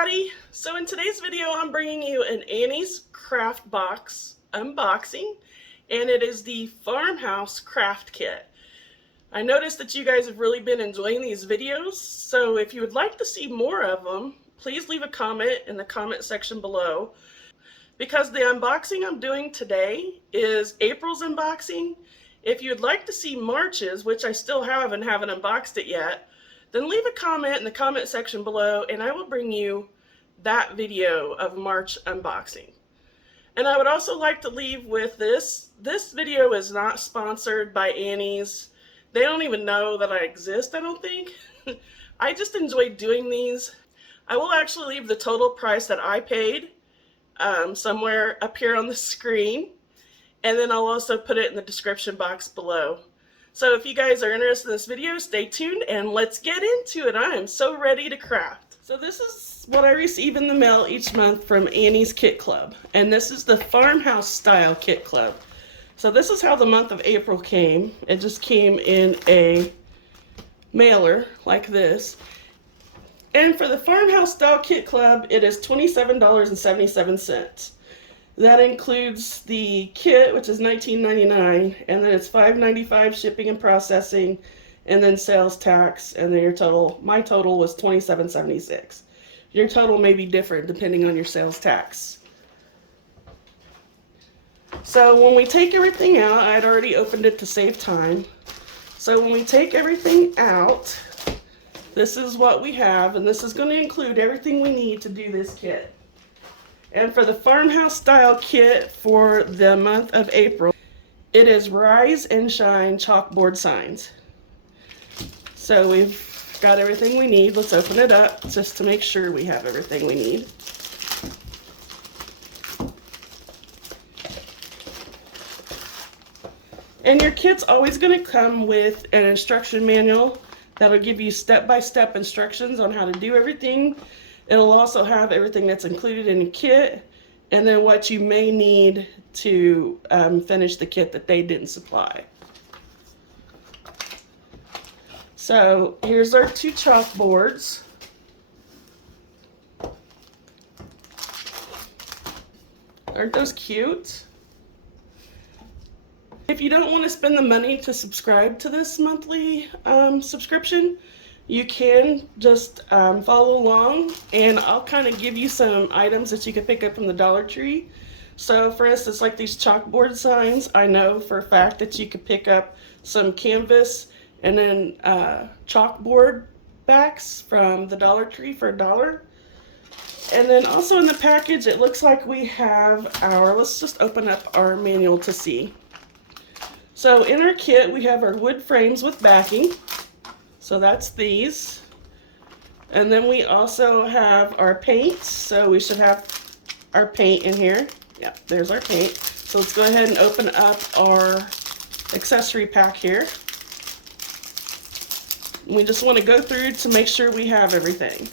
everybody! So in today's video I'm bringing you an Annie's Craft Box unboxing, and it is the Farmhouse Craft Kit. I noticed that you guys have really been enjoying these videos, so if you would like to see more of them, please leave a comment in the comment section below. Because the unboxing I'm doing today is April's unboxing, if you'd like to see March's, which I still have and haven't unboxed it yet, then leave a comment in the comment section below and I will bring you that video of March unboxing. And I would also like to leave with this. This video is not sponsored by Annie's. They don't even know that I exist, I don't think. I just enjoy doing these. I will actually leave the total price that I paid somewhere up here on the screen. And then I'll also put it in the description box below. So if you guys are interested in this video, stay tuned and let's get into it. I am so ready to craft. So this is what I receive in the mail each month from Annie's Kit Club. And this is the Farmhouse Style Kit Club. So this is how the month of April came. It just came in a mailer like this. And for the Farmhouse Style Kit Club, it is $27.77. That includes the kit, which is $19.99, and then it's $5.95 shipping and processing, and then sales tax, and then your total, my total was $27.76. Your total may be different depending on your sales tax. So when we take everything out, I'd already opened it to save time. So when we take everything out, this is what we have, and this is going to include everything we need to do this kit. And for the Farmhouse Style Kit for the month of April, it is Rise and Shine chalkboard signs. So we've got everything we need. Let's open it up just to make sure we have everything we need. And your kit's always going to come with an instruction manual that'll give you step-by-step instructions on how to do everything. It'll also have everything that's included in the kit, and then what you may need to finish the kit that they didn't supply. So here's our two chalkboards. Aren't those cute? If you don't want to spend the money to subscribe to this monthly subscription, you can just follow along, and I'll kind of give you some items that you can pick up from the Dollar Tree. So for instance, like these chalkboard signs, I know for a fact that you could pick up some canvas and then chalkboard backs from the Dollar Tree for $1. And then also in the package, it looks like we have our, let's just open up our manual to see. So in our kit, we have our wood frames with backing. So that's these. And then we also have our paint. So we should have our paint in here. Yep, there's our paint. So let's go ahead and open up our accessory pack here. We just want to go through to make sure we have everything.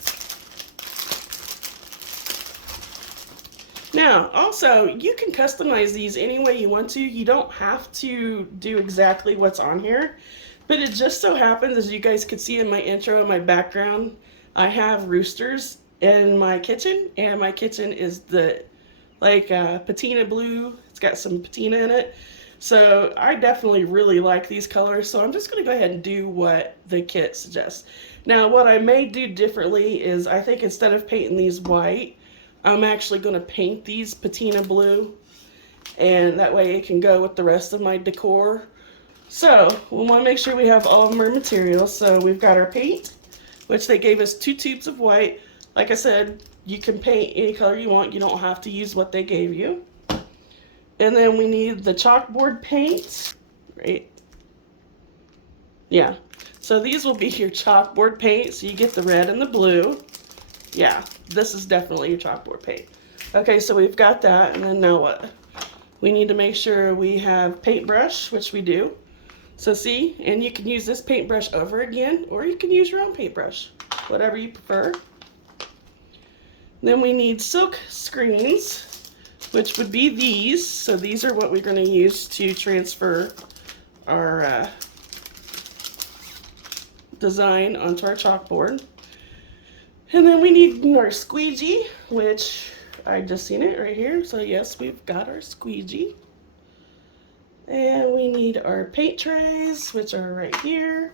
Now, also, you can customize these any way you want to. You don't have to do exactly what's on here. But it just so happens, as you guys could see in my intro and my background, I have roosters in my kitchen, and my kitchen is the patina blue. It's got some patina in it. So I definitely really like these colors, so I'm just going to go ahead and do what the kit suggests. Now, what I may do differently is I think instead of painting these white, I'm actually going to paint these patina blue, and that way it can go with the rest of my decor. So we want to make sure we have all of our materials. So we've got our paint, which they gave us 2 tubes of white. Like I said, you can paint any color you want. You don't have to use what they gave you. And then we need the chalkboard paint, right? Yeah. So these will be your chalkboard paint. So you get the red and the blue. Yeah, this is definitely your chalkboard paint. Okay, so we've got that. And then now what? We need to make sure we have paintbrush, which we do. So see, and you can use this paintbrush over again, or you can use your own paintbrush, whatever you prefer. Then we need silk screens, which would be these. So these are what we're going to use to transfer our design onto our chalkboard. And then we need our squeegee, which I just seen it right here. So yes, we've got our squeegee. And we need our paint trays, which are right here.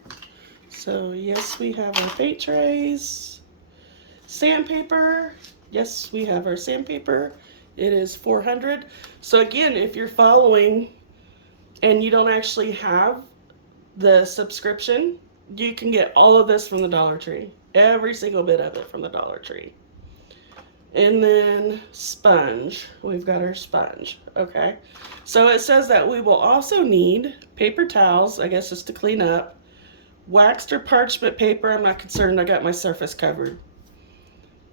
So yes, we have our paint trays. Sandpaper. Yes, we have our sandpaper. It is 400. So again, if you're following and you don't actually have the subscription, you can get all of this from the Dollar Tree. Every single bit of it from the Dollar Tree. And then sponge. We've got our sponge. Okay. So it says that we will also need paper towels, I guess just to clean up. Waxed or parchment paper. I'm not concerned. I got my surface covered.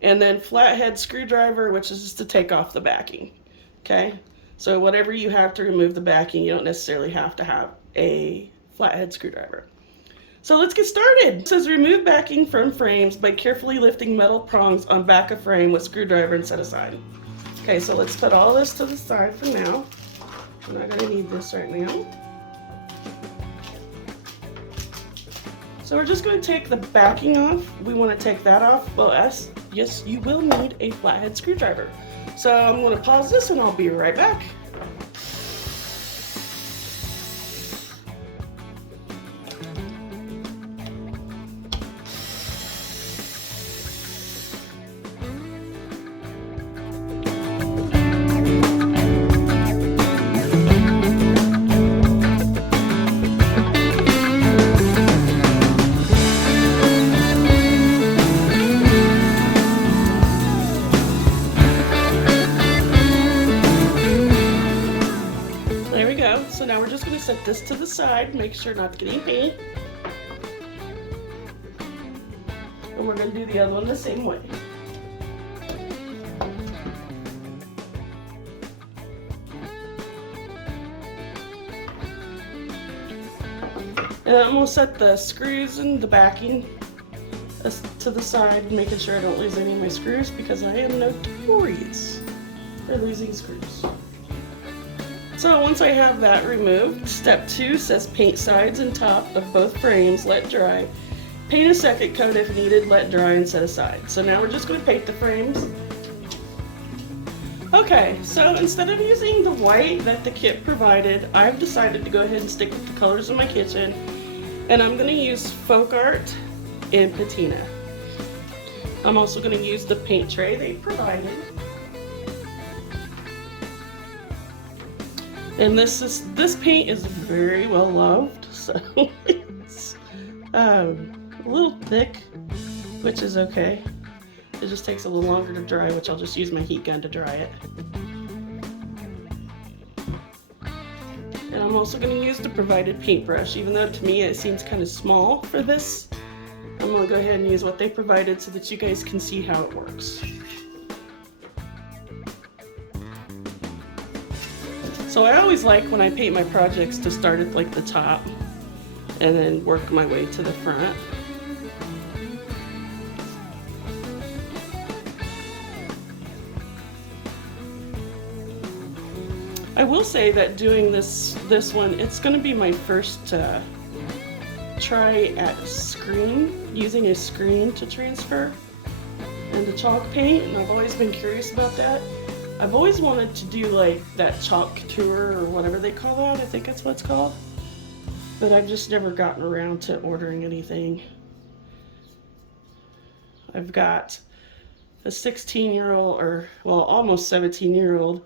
And then flathead screwdriver, which is just to take off the backing. Okay. So whatever you have to remove the backing, you don't necessarily have to have a flathead screwdriver. So let's get started. It says remove backing from frames by carefully lifting metal prongs on back of frame with screwdriver and set aside. Okay, so let's put all this to the side for now. We're not going to need this right now. So we're just going to take the backing off. We want to take that off. Well, yes, you will need a flathead screwdriver. So I'm going to pause this and I'll be right back. So now we're just going to set this to the side, make sure not to get any paint. And we're going to do the other one the same way. And I'm going to set the screws and the backing to the side, making sure I don't lose any of my screws because I am notorious for losing screws. So once I have that removed, step 2 says paint sides and top of both frames, let dry. Paint a second coat if needed, let dry and set aside. So now we're just going to paint the frames. Okay, so instead of using the white that the kit provided, I've decided to go ahead and stick with the colors in my kitchen. And I'm going to use Folk Art and Patina. I'm also going to use the paint tray they provided. And this paint is very well loved, so it's a little thick, which is okay. It just takes a little longer to dry, which I'll just use my heat gun to dry it. And I'm also going to use the provided paintbrush, even though to me it seems kind of small for this. I'm going to go ahead and use what they provided so that you guys can see how it works. So I always like when I paint my projects to start at like the top and then work my way to the front. I will say that doing this one, it's going to be my first try at using a screen to transfer into chalk paint, and I've always been curious about that. I've always wanted to do like that chalk tour or whatever they call that. I think that's what it's called. But I've just never gotten around to ordering anything. I've got a 16-year-old, or well, almost 17-year-old,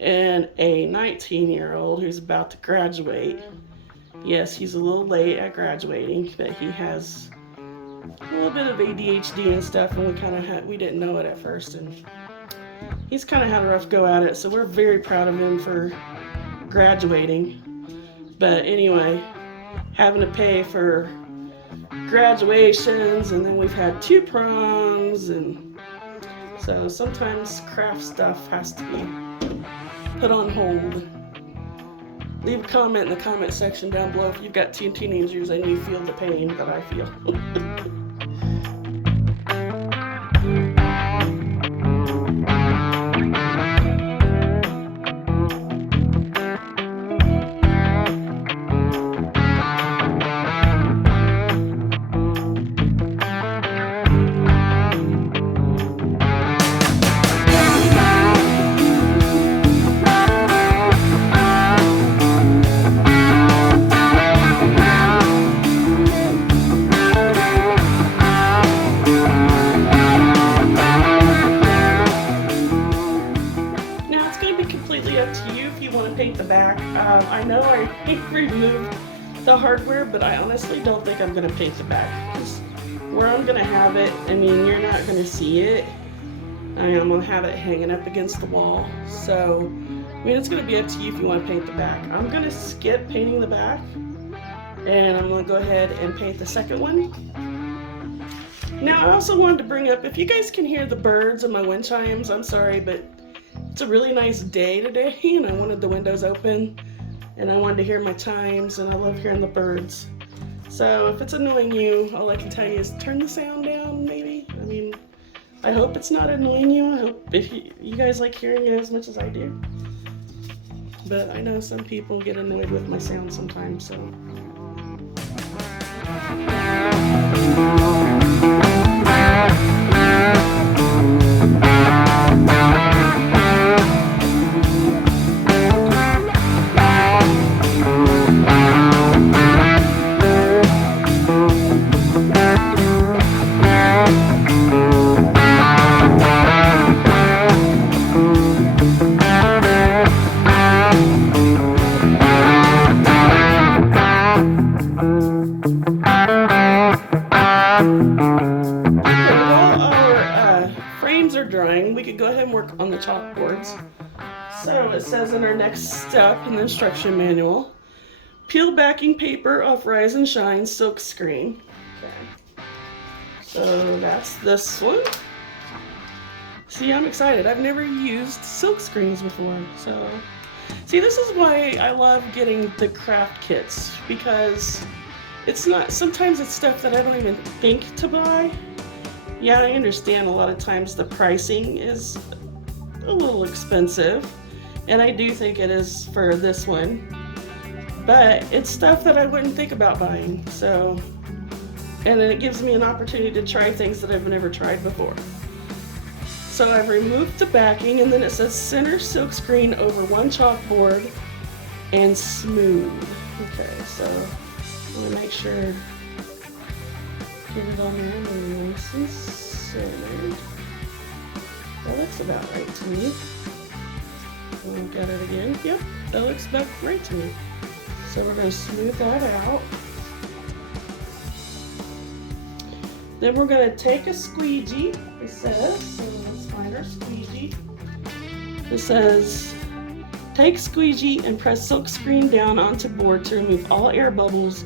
and a 19-year-old who's about to graduate. Yes, he's a little late at graduating, but he has a little bit of ADHD and stuff, and we didn't know it at first, and he's kind of had a rough go at it, so we're very proud of him for graduating. But anyway, having to pay for graduations, and then we've had 2 proms, and so sometimes craft stuff has to be put on hold. Leave a comment in the comment section down below if you've got 2 teenagers and you feel the pain that I feel. I know I removed the hardware, but I honestly don't think I'm going to paint the back. Because where I'm going to have it, I mean, you're not going to see it. I am going to have it hanging up against the wall. So, I mean, it's going to be up to you if you want to paint the back. I'm going to skip painting the back. And I'm going to go ahead and paint the second one. Now, I also wanted to bring up, if you guys can hear the birds and my wind chimes, I'm sorry, but it's a really nice day today, and I wanted the windows open, and I wanted to hear my chimes, and I love hearing the birds. So if it's annoying you, all I can tell you is turn the sound down, maybe. I mean, I hope it's not annoying you. I hope if you guys like hearing it as much as I do. But I know some people get annoyed with my sound sometimes, so. Drying, we could go ahead and work on the chalkboards. So it says in our next step in the instruction manual, peel backing paper off Rise and Shine silk screen. Okay. So that's this one. See, I'm excited. I've never used silk screens before. So, see, this is why I love getting the craft kits, because it's not, sometimes it's stuff that I don't even think to buy. Yeah, I understand a lot of times the pricing is a little expensive, and I do think it is for this one, but it's stuff that I wouldn't think about buying, so, and it gives me an opportunity to try things that I've never tried before. So I've removed the backing, and then it says center silk screen over one chalkboard and smooth. Okay, so I'm gonna make sure get it on there and nice and centered. That looks about right to me. Look at it again. Yep, that looks about right to me. So we're going to smooth that out. Then we're going to take a squeegee, it says. So let's find our squeegee. It says, take squeegee and press silk screen down onto board to remove all air bubbles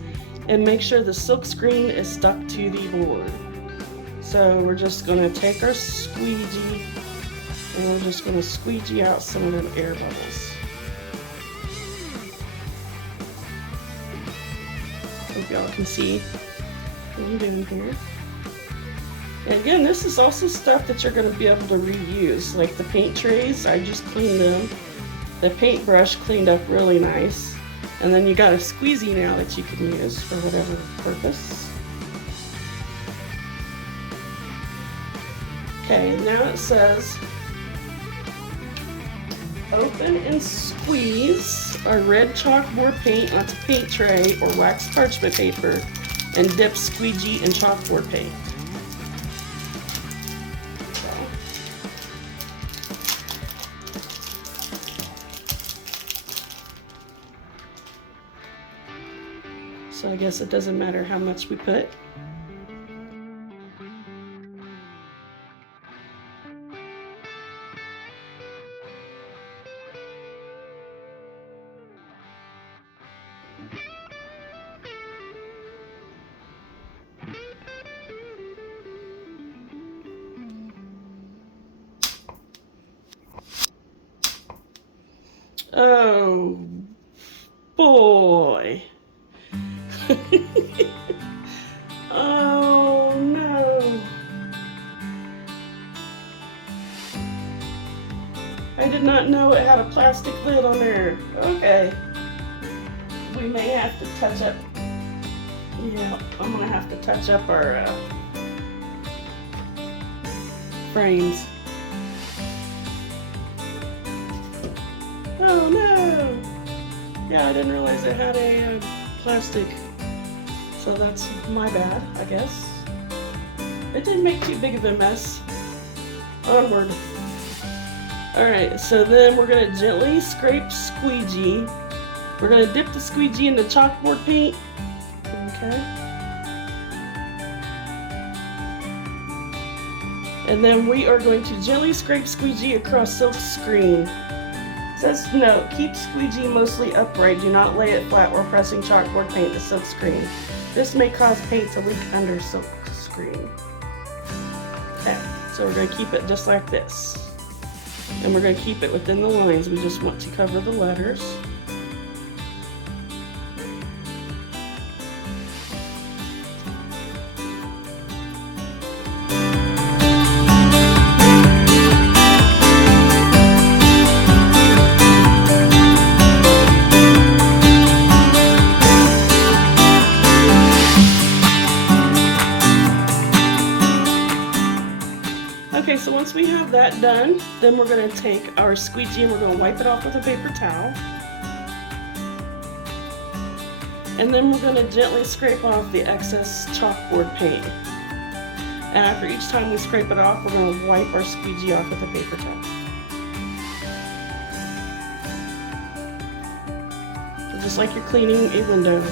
and make sure the silk screen is stuck to the board. So we're just going to take our squeegee and we're just going to squeegee out some of them air bubbles. Hope y'all can see what I'm doing here. And again, this is also stuff that you're going to be able to reuse, like the paint trays. I just cleaned them. The paintbrush cleaned up really nice. And then you got a squeezy now that you can use for whatever purpose. Okay, now it says, open and squeeze our red chalkboard paint onto paint tray or wax parchment paper and dip squeegee in chalkboard paint. So I guess it doesn't matter how much we put. Oh boy. Oh no. I did not know it had a plastic lid on there. Okay. We may have to touch up. Yeah, I'm gonna have to touch up our frames. Oh no! Yeah, I didn't realize it had a plastic. So that's my bad, I guess. It didn't make too big of a mess. Onward. Alright, so then we're going to gently scrape squeegee We're going to dip the squeegee in the chalkboard paint. Okay. And then we are going to gently scrape squeegee across silk screen. It says note, keep squeegee mostly upright. Do not lay it flat or pressing chalkboard paint to silk screen. This may cause paint to leak under silk screen. Okay, so we're going to keep it just like this. And we're going to keep it within the lines. We just want to cover the letters. Okay, so once we have that done, then we're going to take our squeegee and we're going to wipe it off with a paper towel. And then we're going to gently scrape off the excess chalkboard paint. And after each time we scrape it off, we're going to wipe our squeegee off with a paper towel. So just like you're cleaning a window.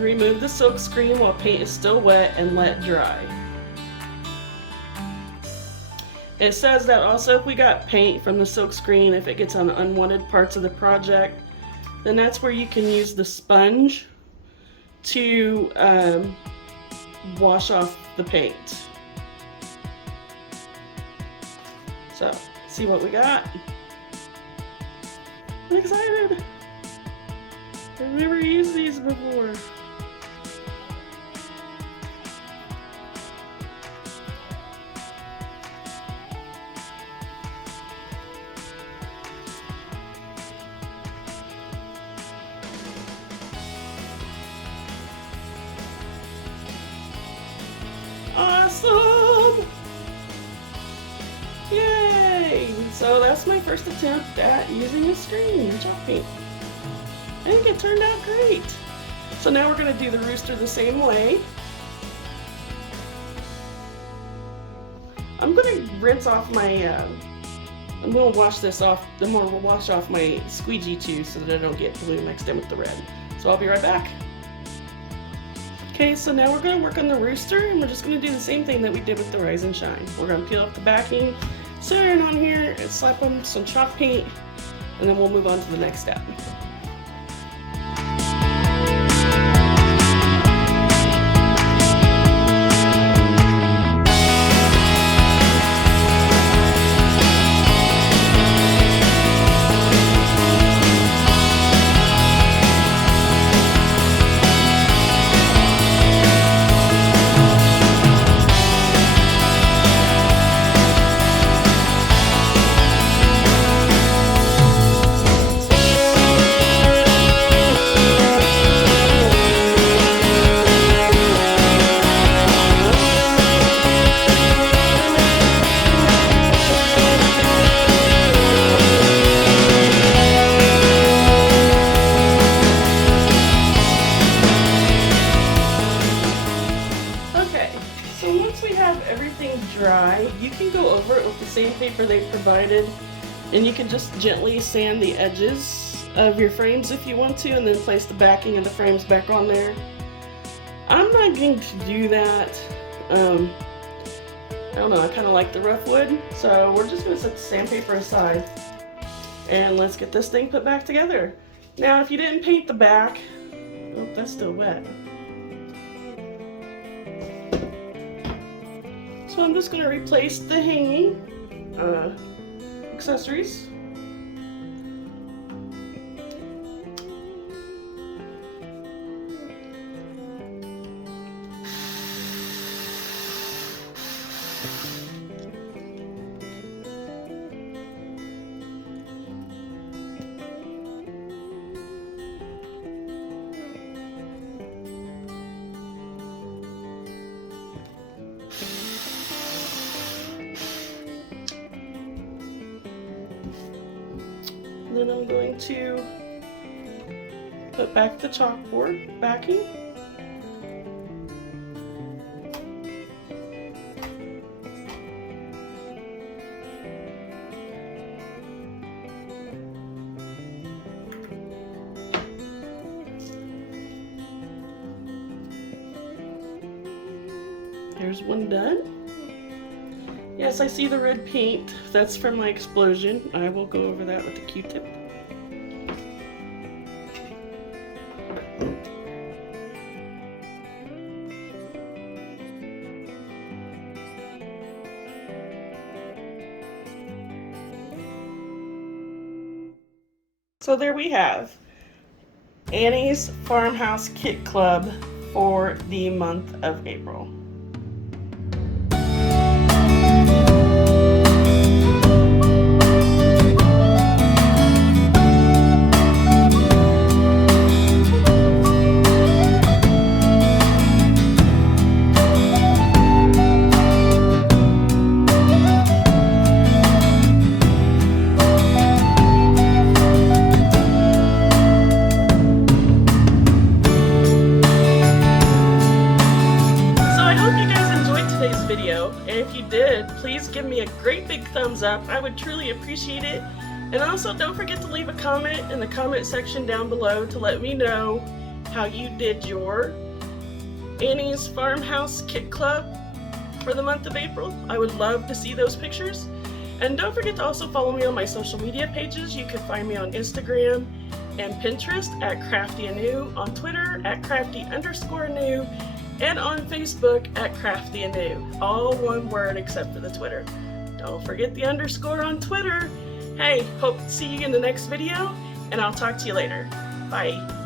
Remove the silk screen while paint is still wet and let dry. It says that also if we got paint from the silk screen, if it gets on unwanted parts of the project, then that's where you can use the sponge to wash off the paint. So, see what we got. I'm excited. I've never used these before. Awesome! Yay! So that's my first attempt at using a screen and chalk paint. I think it turned out great. So now we're going to do the rooster the same way. I'm going to rinse off my, I'm going to wash this off, then we'll wash off my squeegee too so that I don't get blue mixed in with the red. So I'll be right back. Okay, so now we're going to work on the rooster, and we're just going to do the same thing that we did with the Rise and Shine. We're going to peel off the backing, center it on here, and slap on some chalk paint, and then we'll move on to the next step. Dry, you can go over it with the same paper they provided, and you can just gently sand the edges of your frames if you want to, and then place the backing of the frames back on there. I'm not going to do that. I don't know, I kind of like the rough wood, so we're just going to set the sandpaper aside and let's get this thing put back together. Now if you didn't paint the back, oh, that's still wet. So I'm just going to replace the hanging accessories. then I'm going to put back the chalkboard backing. There's one done. Yes, I see the red paint. That's from my explosion. I will go over that with a Q-tip. So there we have Annie's Farmhouse Kit Club for the month of April. Video, and if you did, please give me a great big thumbs up. I would truly appreciate it. And also don't forget to leave a comment in the comment section down below to let me know how you did your Annie's Farmhouse Kit Club for the month of April. I would love to see those pictures. And don't forget to also follow me on my social media pages. You can find me on Instagram and Pinterest at craftyanew, on Twitter at crafty_new, and on Facebook at craftyanew. All one word except for the Twitter. Don't forget the underscore on Twitter. Hey, hope to see you in the next video, and I'll talk to you later. Bye.